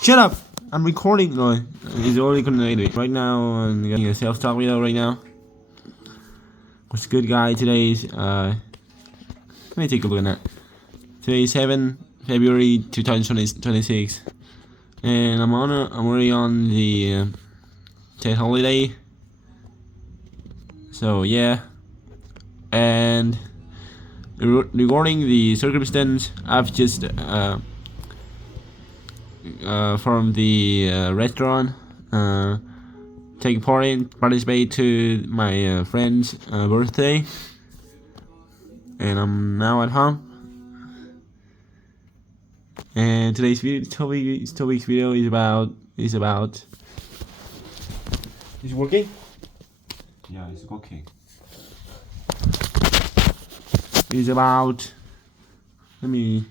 Shut up! I'm recording rồi. It's already connected. Right now, I'm getting a self-talk video right now. What's good, guys? Today's let me take a look at that. Today's 7 February 2026, and I'm already on the Tet holiday. So yeah, and regarding the circumstance, I've just from the restaurant participate to my friend's birthday, and I'm now at home. And today's topic's video is about is working? Yeah, it's okay. Is about, let me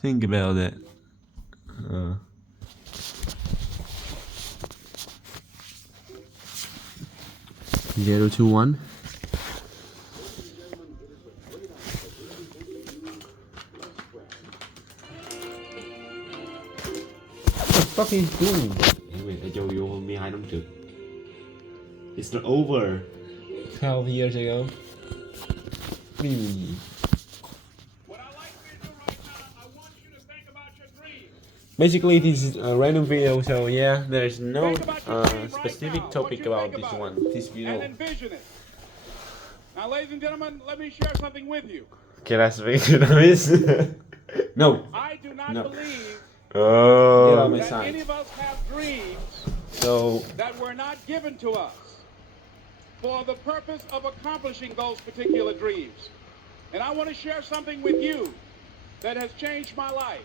think about it. 021. What the fuck is doing? Anyway, I told you 12 năm trước. It's not over. 12 years ago. Basically, this is a random video, so yeah, there's no specific topic about this video. Now, ladies and gentlemen, let me share something with you. Can I speak Vietnamese? No. I do not believe that any of us have dreams that were not given to us for the purpose of accomplishing those particular dreams. And I want to share something with you that has changed my life.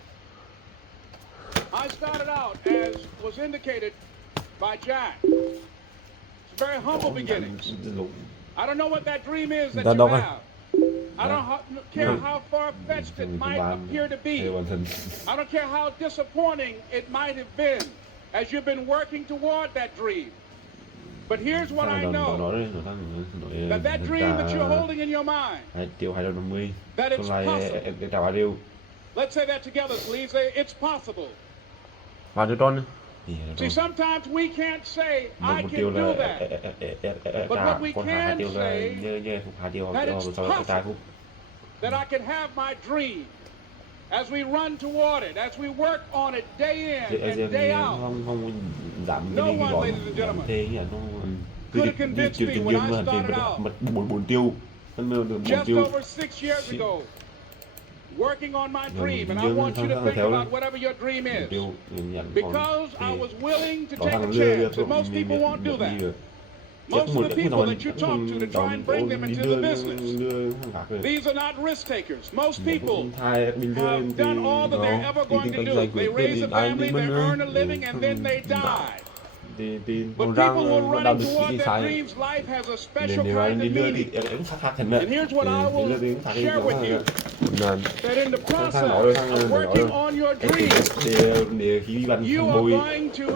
I started out, as was indicated by Jack. It's very humble beginnings. I don't know what that dream is that you have. I don't care how far-fetched it might appear to be. I don't care how disappointing it might have been as you've been working toward that dream. But here's what I know. That dream that you're holding in your mind, that it's possible. Let's say that together, please. It's possible. See, sometimes we can't say, I can do that. But what we can say, that it's possible that I can have my dream as we run toward it, as we work on it day in and day out. No one, ladies and gentlemen, could have convinced me when I started out just over 6 years ago, working on my dream. And I want you to think about whatever your dream is, because I was willing to take a chance, and most people won't do that. Most of the people that you talk to try and bring them into the business, these are not risk takers. Most people have done all that they're ever going to do. They raise a family, they earn a living, and then they die. But people who are running toward their dreams, life has a special kind of meaning. And here's what I will share with you. That in the process of working on your dreams, you are going to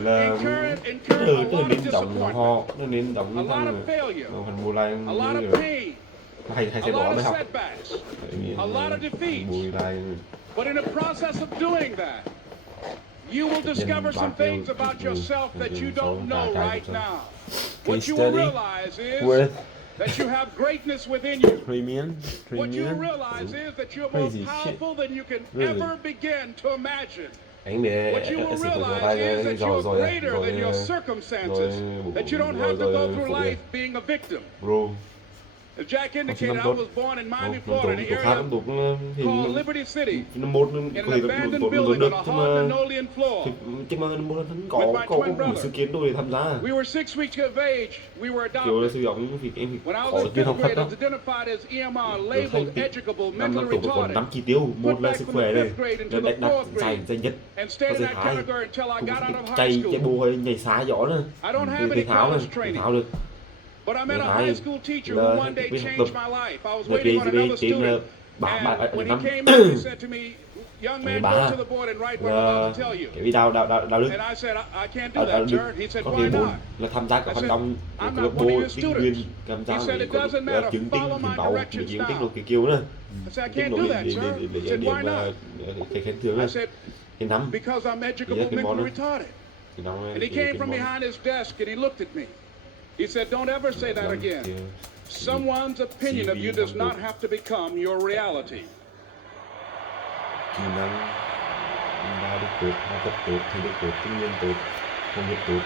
incur a lot of disappointment, a lot of failure, a lot of pain, a lot of setbacks, a lot of defeats. But in the process of doing that, you will discover some things about yourself that you don't know right now. What you will realize is that you have greatness within you. What you will realize is that you're more powerful than you can ever begin to imagine. What you will realize is that you're greater than your circumstances, that you don't have to go through life being a victim. As Jack indicated, I was born in Miami, Florida, in an area called Liberty City, in an abandoned building on a hard linoleum floor, with my twin brother. We were 6 weeks of age. We were adopted. When I was in 5th grade, I was identified as EMR, labeled educable, mentally retarded. Put back from the 5th grade into the 4th grade, and stayed in that category until I got out of high school. I don't have any college training. But I met a high school teacher who one day changed my life. I was waiting on another student, and when he came in, he said to me, "Young man, go to the board and write what I'm about to tell you." And I said, "I can't do that, sir." He said, "Why not?" I said, "I'm not one of your students." He said, "It doesn't matter. Follow my directions now." I said, "I can't do that, sir." He said, "Why not?" cái khen thưởng I á, said, cái nắm, because I'm educable, cái món mentally á, retarded. cái nắm And he came from behind his desk and he looked at me. He said, don't ever say that again. Someone's opinion of you does not have to become your reality. Kỹ năng đa đức tốt, học tập tốt, thể lực tốt, kinh nghiệm tốt, công việc tốt.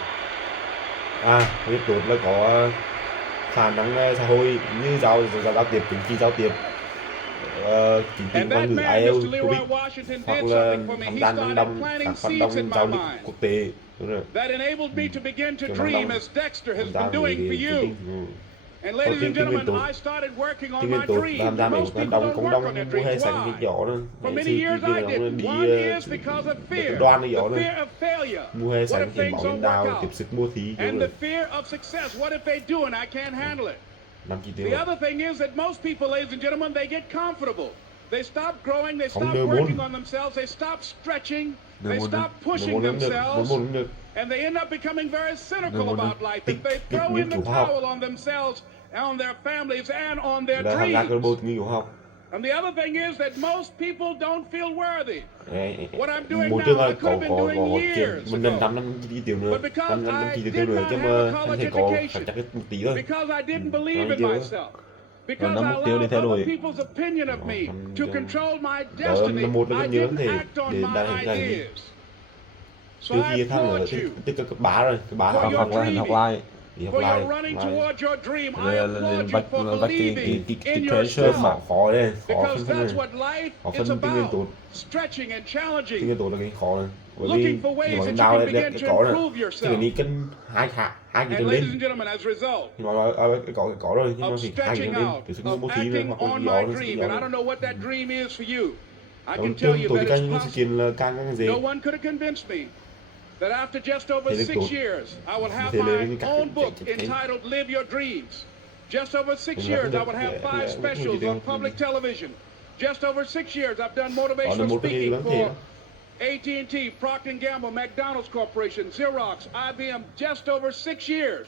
Công việc tốt là có khả năng xã hội như giao tiếp, tính khí giao tiếp, kỹ tính ngôn ngữ IELTS, TOEIC, hoặc là tham gia năng động các hoạt động giao lưu quốc tế. That enabled me to begin to dream as Dexter has been doing for you. And Có ladies tiếng and kinh nghiệm gentlemen, tốt, I started working on kinh my nghiệm tốt, dreams. tham gia mấy Most hoạt people động don't cộng work on đồng their mua hè dreams. xanh cái Why? gió đó. For Ngày many xưa years khi I ông didn't. đi One is because of fear. đoàn đi gió The đó. fear of failure. Mua hè What xanh if hiến things máu don't nhân work đạo, out? tiếp sức mua thí. And the fear of success. What if they do and I can't handle it? Năm chi The tiêu. other thing is that most people, ladies and gentlemen, they get comfortable. They stop growing, they Không stop đưa working môn. on themselves, they stop stretching, Đưa they môn stop được, pushing môn được, themselves, môn được. and they end up becoming very cynical Đưa môn about được. life. Tích- If they tích throw nghiên in the cứu khoa học. towel on themselves, on their families, and on their Là tham gia câu lạc bộ dreams. nghiên cứu khoa học. And the other thing is that most people don't feel worthy. What I'm doing Mỗi now, trường I là could have been doing years một lần ago. 5 năm chi tiêu nữa, But because 5 năm I chi did tiêu nữa not chứ have a mà anh college thấy có education, chắc một tí thôi. because I didn't believe Nói in chưa? myself, because năm I mục tiêu để allowed thay đổi. other people's opinion of me to control my Đó, destiny, năm một là I cái nhớ didn't thể act on để my đạt hình ảnh. ideas. So Từ I khi tham applaud ở you tức cấp 3 rồi, cấp 3 For học your học lại học lại. đi học for lại. your running towards your dream. I Lên applaud you vạch for vạch cái believing in pressure yourself. Khó khó đây, khó Because phân that's này. what life Khó is phân kinh nghiệm about. tốt, Stretching and kinh challenging. nghiệm tốt là cái khó này. Bởi vì Looking for ways những that you nào can là begin cái to có này. improve Chứ yourself. cái này cần hai cái And trở ladies lên. and gentlemen, as a result Thì nó là có rồi, nhưng mà of phải hai stretching trở lên. out, Từ sức of mua thí nữa, acting hoặc là on gió my nữa, sức dream, gió and I nữa. don't know what that dream is for you. I Ông can tell trường you tôi that cái it's sự possible. kiện là càng dễ. No one could have convinced me that after just over Thế 6 tốt. years, I will have Thế lên my các own book cái- entitled Live Your Dreams. Just over 6 Thế là years, I cái- will have là- 5 là- specials là- on public television. Just over 6 years, I've done Đó là motivational một cái gì speaking đáng thế for đó. AT&T, Procter & Gamble, McDonald's Corporation, Xerox, IBM, just over 6 years.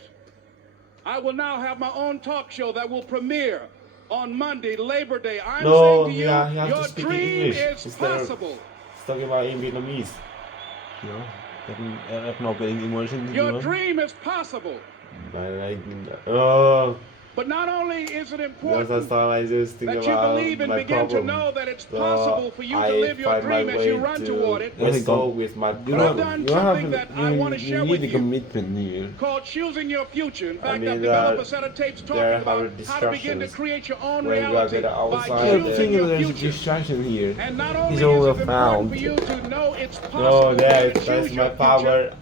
I will now have my own talk show that will premiere on Monday, Labor Day. I'm No, saying to you, you have to your speak in dream English is instead of- possible. It's talking about in Vietnamese. You know, if not getting emotion, you Your know. dream is possible. But not only is it important I just think that you about believe and my begin problem. to know that it's So possible for you to I live your find my dream as you way run to toward it, wrestle with my You But know, I've problem. done you have something that I wanna share you with need you. the commitment here. called Choosing Your Future. In fact, mean I've developed that a set of tapes there talking are about how to begin to distractions create your own when you are reality getting by outside Yeah, the- choosing the your there's a future. distraction here. And not He's only all is it important around. for you to know it's No, possible that, to that's choose my your power. future,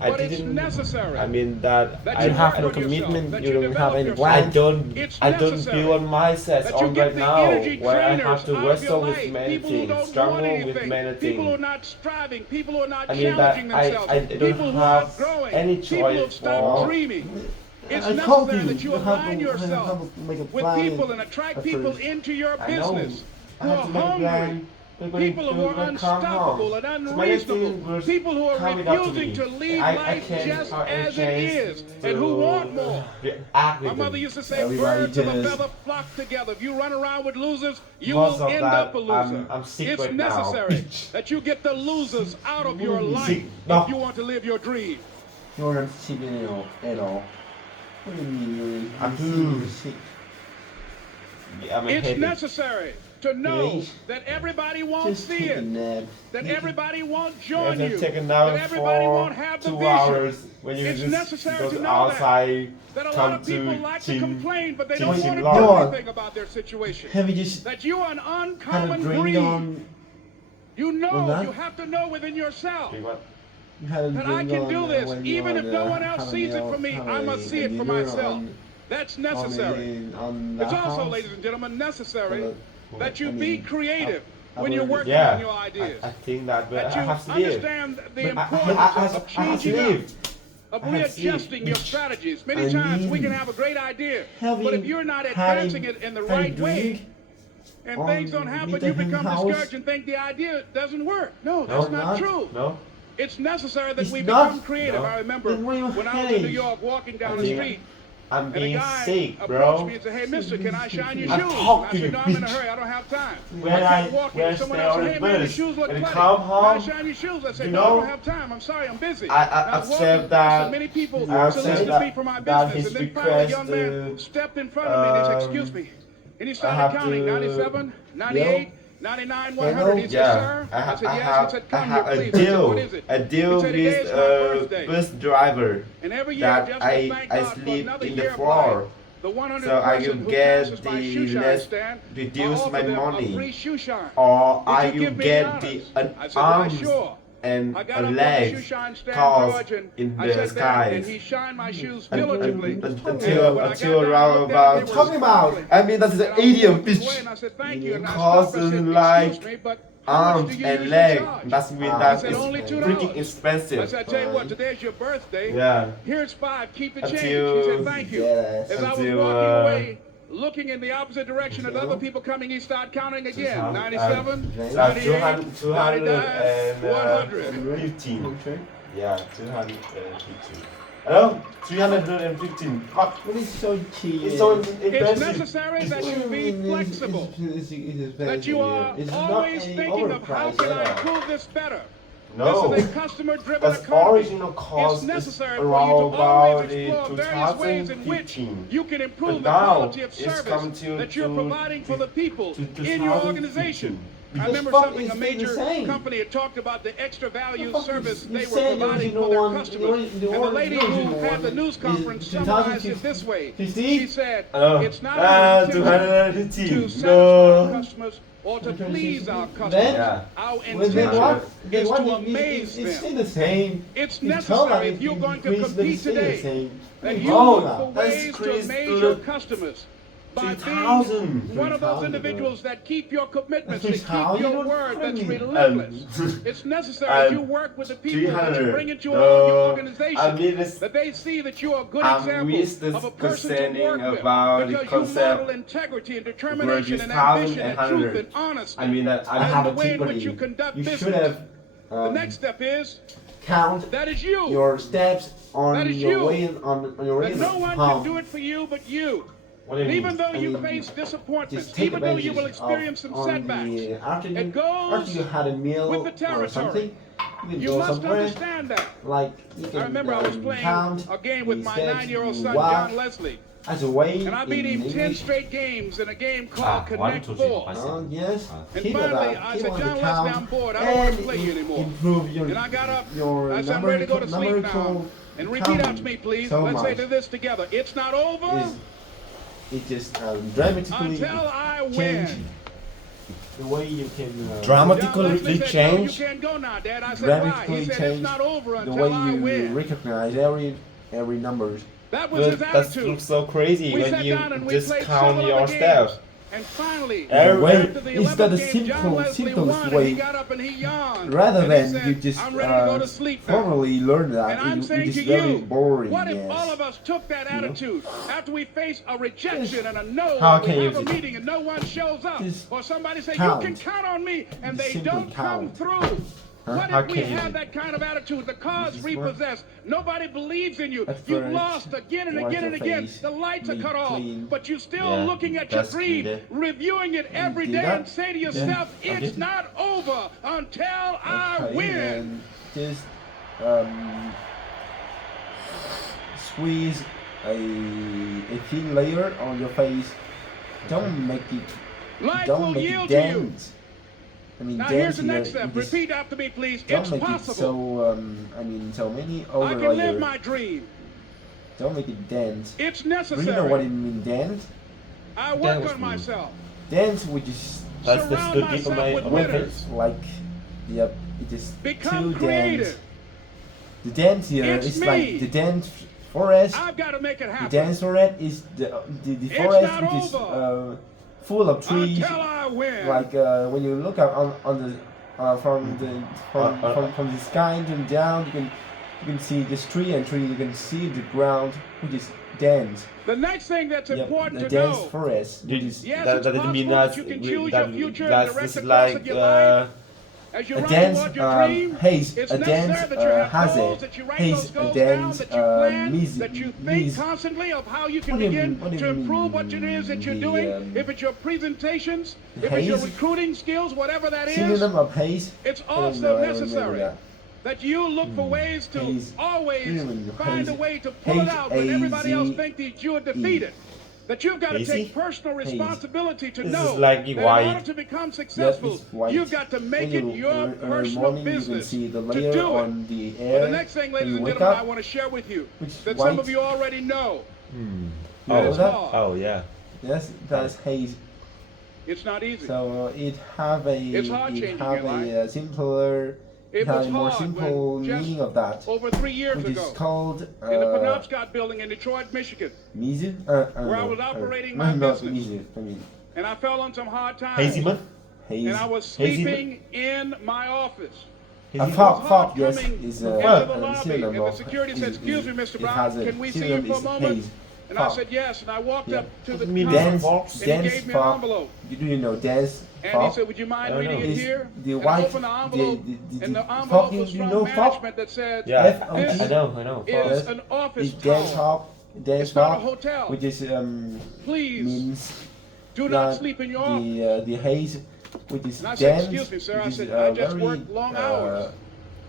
I but it's didn't. necessary. I mean that. That I you You have work no on yourself, commitment, that you you don't have develop any yourself. I plan. don't. It's I don't necessary feel on myself that you on get right the now, energy where I drainers have to out of wrestle your with life. many People who things, don't want struggle with anything. many People who are things. not striving. People who are not I mean challenging that themselves. I don't People who are have growing. any People who have choice stopped for- dreaming. It's I told necessary you, that you you have align to- yourself have to make a with plan people and attract at people first. into your I know. business I who have are to make a hungry. plan. People who are unstoppable and unreasonable. People who are refusing to leave life just as it is and who want more. My mother used to say, Everybody birds of a just- feather flock together. If you run around with losers, you Most will of end that, up a loser. I'm sick It's right now. necessary that you get the losers out of your life No. if you want to live your dream. You're not sick at all. What do you mean I'm you're sick? I'm It's heavy. necessary to know Yes. that everybody won't Just see take a it, nap. that everybody won't You join have you, to take a that nap everybody for won't have the 2 vision. hours when you It's just necessary go to to know outside, That a lot come of people to like to gym. complain, but they gym don't want to do long. anything about their situation. Have you just That you are an had a uncommon drink breed. on? You on know, that? you have to know within yourself Okay, what? You had a that drink I can on, do this. when Even you're if no on, one else having sees it your- for me, I having must see a it for dinner myself. on- That's on necessary. that It's also, house. ladies and gentlemen, necessary Well, that you I be mean, creative I when you're believe- working Yeah, on your ideas. I think that, but That I you have to live. understand the But importance of I have to changing up, live. of I have to readjusting your live. strategies. Many I times we mean, can have a great idea, having- but if you're not having- advancing it in the having right way, drink and on things don't happen, Mr. you become House. discouraged and think the idea doesn't work. No, No, that's not true. No. It's necessary that It's we not. become creative. No. I remember Then what are you when I was in New heading? York walking down I the think- street, I'm And a being guy sick, approached bro. me and said, "Hey, mister, can I shine your I shoes?" talk And I to said, you, "No, I'm in a bitch. hurry. I don't have time." When I I kept walking. when I Someone stay else on said, the "Hey, man, your bus shoes look and funny. come Can I home, shine your shoes?" I said, you "No, I know, don't have time. I'm sorry, I'm busy." I And was accept walking past that- many people I accept solicited that- me for my that business. his And then finally a young request, man stepped in front of me and he said, "Excuse me." And he started have counting, to- 97, 98, 99, 100. Hello? He said, Yeah, "Sir?" I said, "Yes." He said, I "Come have here, a please." I said, deal, "What is it?" a deal He said, "Today with is my birthday." bus driver And every year, that just to thank I God for sleep another in the year of floor, life, the 100th so I person will who get passes my the shoe shine less stand, reduce I offer my them a money, free shoe shine. or Did I you will give me get the the honors? an I said, "Why, arms sure." and I got a up on the shoe legs shine stand, cause George, and in I the sat there, and skies he shined my shoes Un- diligently. un- And until when I until got down, I around looked at him, about. they were Talking about- smiling. I mean, that's And an I was idiom, walking away, bitch. and I said, "Thank you." And I Cause stopped. I said, like "Excuse me, but how much arms do you and usually legs. charge?" That means He that said, is "Only $2." freaking I expensive. said, "I tell you what, today's your birthday. Yeah. Here's 5. Keep the change." Until- He said, "Thank you." Yes. As I was Until, walking away, looking in the opposite direction at Until- other people coming, he started counting again. Sound- 97, uh, 98, 99, 100. 215. Yeah, 215. Hello? 315. Fuck. But it's so cheap. It's so It's expensive. necessary that you be flexible, that you are It's always not any thinking of how overpriced can I at all. improve this better. No. This is a customer-driven That's economy. original cost It's is necessary for you to around always about the explore various ways in which 2015. you can improve But the now, quality of it's service come to- that you're to- providing for the people to in your organization. I Because remember fuck, something it's a been the major same. company had talked about the extra value Fuck, service you they said were providing there was for their no one- customers. the And the lady original who had the one news is conference summarized it 2015. this way. 15? She said, Hello? "It's not our intention 215. to satisfy our No. customers or to please our Then- customers. Yeah. Our Well, then intention what? Then is what? to It's amaze still them. the same. It's You tell necessary them if you're going to increase, but compete it's still the today same. that You you know look that. for That's ways to increased amaze to your the customers by 3,000. being one of those 3,000, individuals that keep your commitments, that That's keep 3,000? your word, that's I mean, relentless. It's necessary that you work with the people that you 300. bring into your organization, I mean, it's- that they see that you are a good I'm example just of a person to discussing work with, about the because you concept model integrity and determination and 1,000 ambition and and truth 100. and honesty. I mean that I And have the a way in tip. which you conduct You business. should have The next step is count that is you. your steps on That is your you. way on your way That no one can do it for you but you. What do you And mean? even though you I mean, face disappointments, Just take even though you will advantage experience some on setbacks, the, after it you, goes after you had a meal with the or territory. something, you can you go must somewhere. understand that. Like you can I remember I was playing count a game with the my steps 9-year-old you son, walk John Leslie, as a way and I beat in him 10 English. straight games in a game called one, Connect two, three, 4. five, Oh yes. And Keep finally, it up. I Keep said, on "John the Leslie, count I'm bored. I don't want to and play you anymore." Improve your. And I got up, Your I said, "I'm ready to go to sleep now." numerical And repeat out to me, please. so Let's say much. this together. It's not over It just dramatically until I change win. the way you can John Leslie Dramatically said, change. "No, you can't go now, Dad." I said, "Why?" dramatically He said, change "It's not over the until way I you win." recognize every numbers. That was his But that attitude. looks so crazy We when sat you down and we just played count several your other steps. games. And finally, Every- way after the is that 11th a game, John simple, Leslie simplest won, and he way got up and he yawned. rather And he than said, you just "I'm ready to go to sleep now." formally learn that. And I'm it saying is to very you, boring. what if yes. all of us took that attitude after we face a rejection and a no, How and can we you have a just- meeting and no one shows up, Just or somebody say, count. "You can count on me," and Just they simply don't come count. through? What How if we can you- have that kind of attitude? The cause Just work. repossessed. Nobody believes in you. At You've first, lost again and wash again and your again. face, The lights are be cut off, clean. but you're still Yeah, looking at your that's dream, good. reviewing it every do day, that? and say to Yeah. yourself, Okay. "It's not over until I Okay, win." and just squeeze a thin layer on your face. Don't make it. Life Don't will make yield it to you. dense. I mean, Now dense here's the here, next step. you just Repeat after me, please. Don't It's make possible. it so. So many over I can live layer. my dream. Don't make it dense. It's Do you know necessary. what it means, dense? I work Dense on mean. myself. Dense, which is That's the Surround stood people myself made with on my winners. face. like, yep, it is Become too creative. dense. The dense here It's is me. like the dense forest. I've got to make it The happen dense forest is the It's forest not which is over full of trees. until I win. Like when you look up on the from the sky and down, you can see this tree and you can see the ground which is dense. The next thing that's Yep, important the to dense know. forest. Which is Yes, that it's doesn't mean possible that that you can choose your future and that's direct just the course of like your life. As you a run dance toward your dream, Hayes, it's a dance necessary that you have has goals, it. that you write Hayes, those a goals down, dance that you plan, music, that you think constantly of how you can What do you begin mean- what do to you improve mean what it is that you're the, doing. If it's your presentations, if it's your Hayes? recruiting skills, whatever that is, synonym of Hayes. it's I don't know, also I don't remember necessary that. that you look for ways to Hayes. always Hayes. find a way to pull it out when everybody else thinks that you are defeated. That you've got to Hazy? take personal responsibility to This know is like that in white. order to become successful, it's white. you've got to make it When you your personal morning, business you can see the to layer do it. on the But air. the next thing, when ladies you and wake gentlemen, I up. want to share with you Which is that some white. of you already know Oh, that it's that? hard. oh yeah. Yes, that's Hayes. It's not easy. So it have a It's hard it changing have your a simpler It have was a more hard simple when just meaning of that, over 3 years which is ago called in the Penobscot building in Detroit, Michigan, music. where I was operating my business. Music. I mean, and I fell on some hard times. Hazy man. Hayes. And I was Hazy- sleeping in my office. A Hazy- fop, hard yes, coming is into the a lobby, synonym and the of. security said, "Excuse me, Mr. it Brown, has a can we see you synonym for a is moment?" Hayes. And I Fop. said yes, and I walked Yeah. up to the Doesn't mean counter, dance. Dance, and he dance gave me an fop. envelope. Do you know dance? And fop? he said, "Would you mind I don't reading know. it Is here?" the And I white- opened the envelope, the and the fop, envelope you was from know fop? management that said, Yeah. "This I know. is Fop. an office Is dance tower. hop, dance It's not a fop, hotel. which is Please means do not sleep in your office." the haze, which is And I said, dance. "Excuse me, sir." I which is, said, "I just very, work long hours.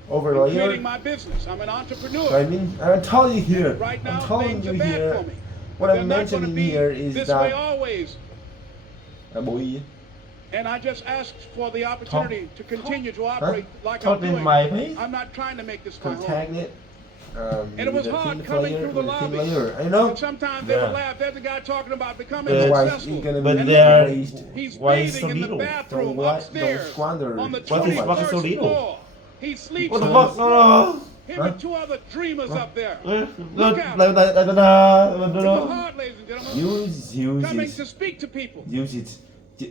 Over I'm creating layer. my business. I'm an entrepreneur. I mean, I'm telling you here. Right now, I'm telling things you are bad here. for me. What They're I'm not going to mentioning be here is this way that. always. Boy, And I just asked for the opportunity to continue to operate like Talk I'm in doing. my face. I'm not trying to make this my home. contact it. And it was with a hard thin coming layer, through the with a thin lobby. layer. I know. And sometimes they Yeah. would laugh. There's a guy talking about becoming Otherwise, successful. you're gonna But be they are- waste. He's Why is bathing so in the little? bathroom Don't upstairs squander. on the What is- 21st what is so little? floor. He sleeps What the on fuck? No. him and two other dreamers up there. No. Look No. out. No. It was No. hard, ladies and gentlemen, Use coming it. to speak to people. Use it.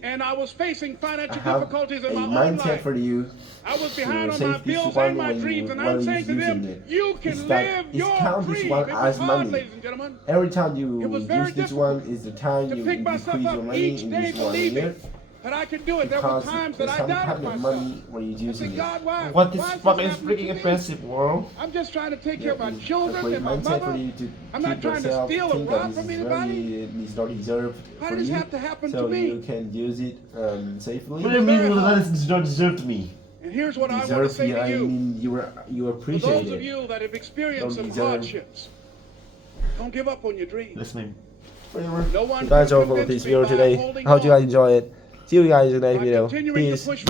And I was facing I financial have difficulties a in my own mindset life. for you. I was behind on save my this bills one and my when dreams, you- and while I'm you're saying to them, using it. you can It's that- live it's your count this dream. one It was as hard, money. ladies and gentlemen. Every time you It was very use this difficult one is the time to you pick myself increase up your money each in day this one believing here. that I could do it. There were Because times that there's I some doubted kind of myself. money when you're I using said, it. God, why? What this why fuck this is happening freaking to me? expensive, world? I'm just trying to take care of my It's a children great and my mindset for mother. you to I'm not keep trying to yourself, steal or think rob that from this is anybody. very, it's not deserved Why for did this you, have to happen so to me? you can use it safely. What do you mean that is not deserved me? And here's what I want to Deserve say you, to I you. mean, you For appreciate those of it. you that have experienced Don't some deserve- hardships, don't give up on your dreams. Listening. Whatever. No one That's can all for convince this me video by today. holding I hope you on. guys enjoy it. See you guys in the next By video. continuing to Peace. push